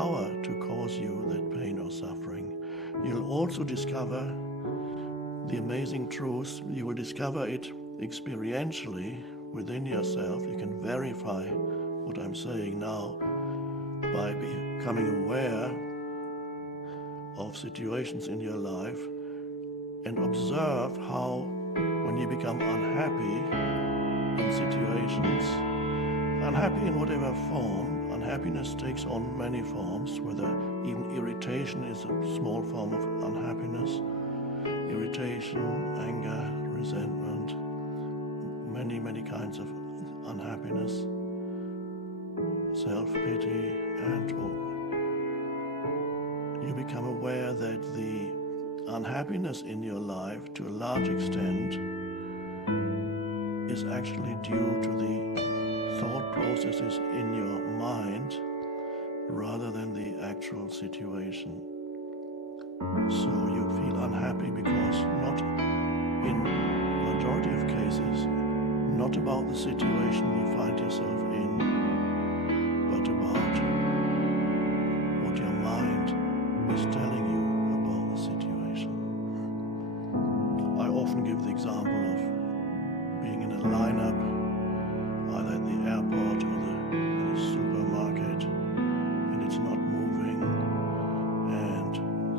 power to cause you that pain or suffering. You'll also discover the amazing truth. You will discover it experientially within yourself. You can verify what I'm saying now by becoming aware of situations in your life and observe how when you become unhappy in situations, unhappy in whatever form, unhappiness takes on many forms, whether even irritation is a small form of unhappiness, irritation, anger, resentment, many kinds of unhappiness, self-pity, and you become aware that the unhappiness in your life to a large extent is actually due to the thought processes in your mind rather than the actual situation. So you feel unhappy because not in majority of cases, not about the situation you find yourself in, but about what your mind is telling you about the situation. I often give the example of being in a lineup, either at the airport or in a supermarket, and it's not moving, and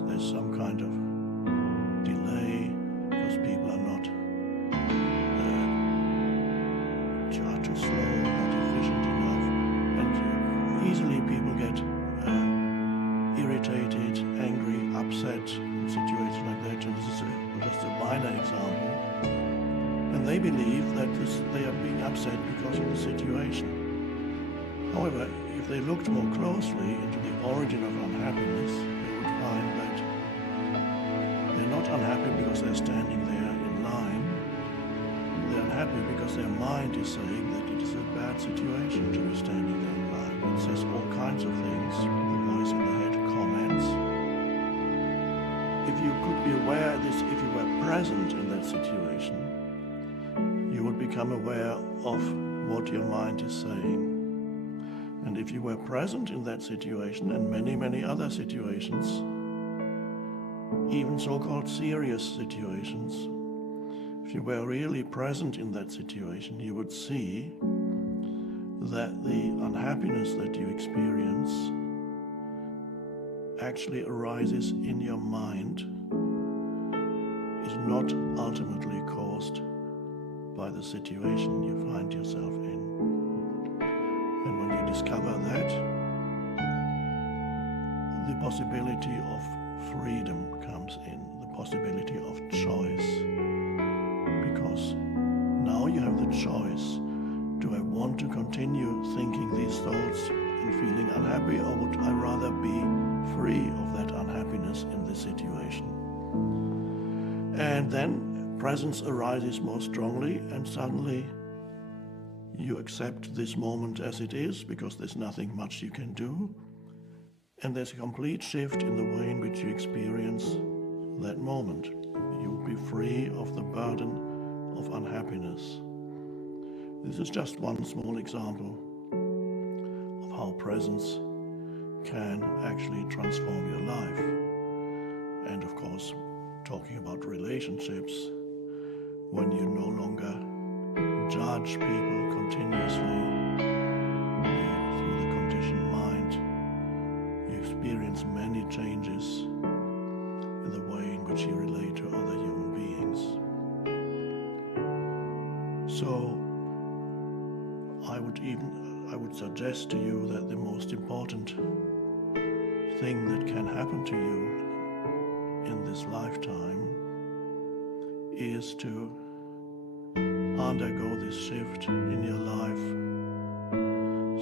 there's some kind of delay because people are not too slow, not efficient enough, and easily people get irritated, angry, upset in situations like that. And this is just a minor example. And they believe that they are being upset because of the situation. However, if they looked more closely into the origin of unhappiness, they would find that they're not unhappy because they're standing there in line. They're unhappy because their mind is saying that it is a bad situation to be standing there in line. It says all kinds of things. The voice in the head comments. If you could be aware of this, if you were present in that situation, you would become aware of what your mind is saying. And if you were present in that situation and many other situations, even so-called serious situations, if you were really present in that situation, you would see that the unhappiness that you experience actually arises in your mind, is not ultimately caused by the situation you find yourself in. And when you discover that, the possibility of freedom comes in, the possibility of choice. Because now you have the choice. Do I want to continue thinking these thoughts and feeling unhappy, or would I rather be free of that unhappiness in this situation? And then presence arises more strongly, and suddenly you accept this moment as it is, because there's nothing much you can do, and there's a complete shift in the way in which you experience that moment. You'll be free of the burden of unhappiness. This is just one small example of how presence can actually transform your life. And of course, talking about relationships, when you no longer judge people continuously through the conditioned mind, you experience many changes in the way in which you relate to other human beings. So I would suggest to you that the most important thing that can happen to you in this lifetime is to undergo this shift in your life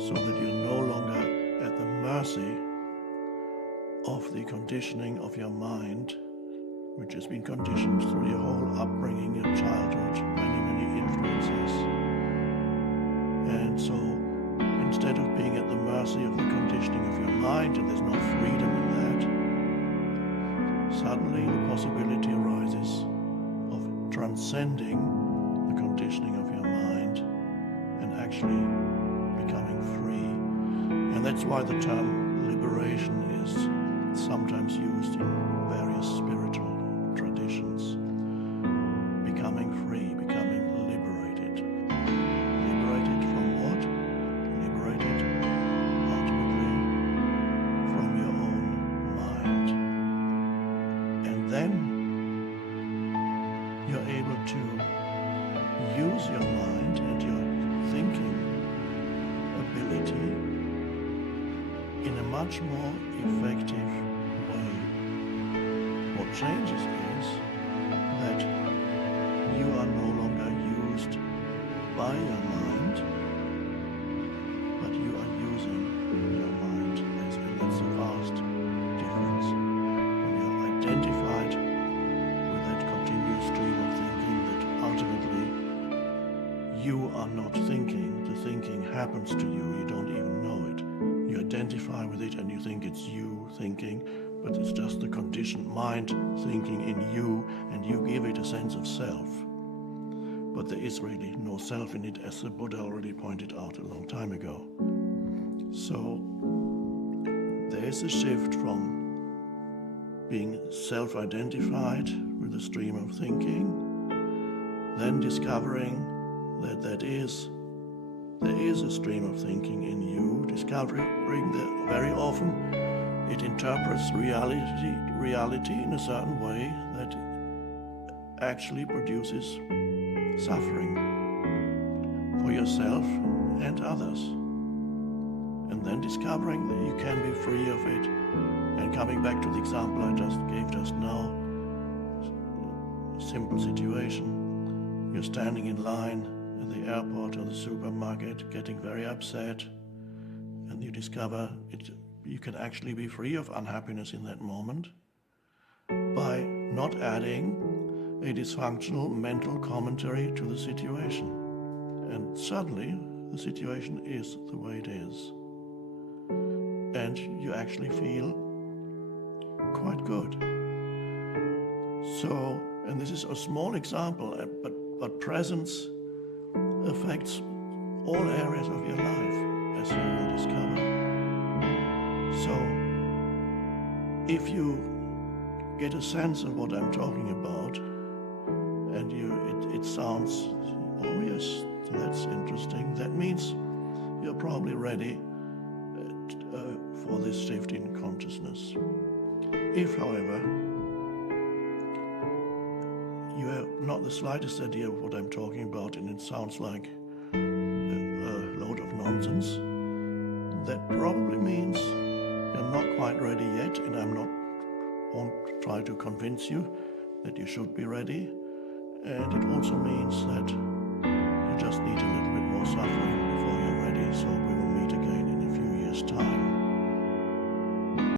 so that you're no longer at the mercy of the conditioning of your mind, which has been conditioned through your whole upbringing, your childhood, many influences. And so instead of being at the mercy of the conditioning of your mind, and there's no freedom in that, suddenly the possibility arises of transcending the conditioning of your mind and actually becoming free. And that's why the term liberation is sometimes used in various spiritual traditions. Becoming free, becoming liberated. Liberated from what? Liberated ultimately from your own mind. And then you're able to use your mind and your thinking ability in a much more effective way. What changes is that you are no longer used by your mind, but you are using your mind. And that's a vast difference. When you are identified with that continuous stream of thinking, that ultimately you are not thinking, the thinking happens to you, you don't even know it. You identify with it and you think it's you thinking, but it's just the conditioned mind thinking in you, and you give it a sense of self. But there is really no self in it, as the Buddha already pointed out a long time ago. So there is a shift from being self-identified with the stream of thinking, then discovering that there is a stream of thinking in you, discovering that very often it interprets reality in a certain way that actually produces suffering for yourself and others. And then discovering that you can be free of it. And coming back to the example I just gave just now, simple situation. You're standing in line at the airport or the supermarket, getting very upset, and you discover you can actually be free of unhappiness in that moment by not adding a dysfunctional mental commentary to the situation. And suddenly the situation is the way it is. And you actually feel quite good. So, and this is a small example, but presence affects all areas of your life, as you will discover. So, if you get a sense of what I'm talking about, and it sounds, oh yes, that's interesting, that means you're probably ready for this shift in consciousness. If, however, you have not the slightest idea of what I'm talking about, and it sounds like a load of nonsense, that probably means you're not quite ready yet, and won't try to convince you that you should be ready. And it also means that you just need a little bit more suffering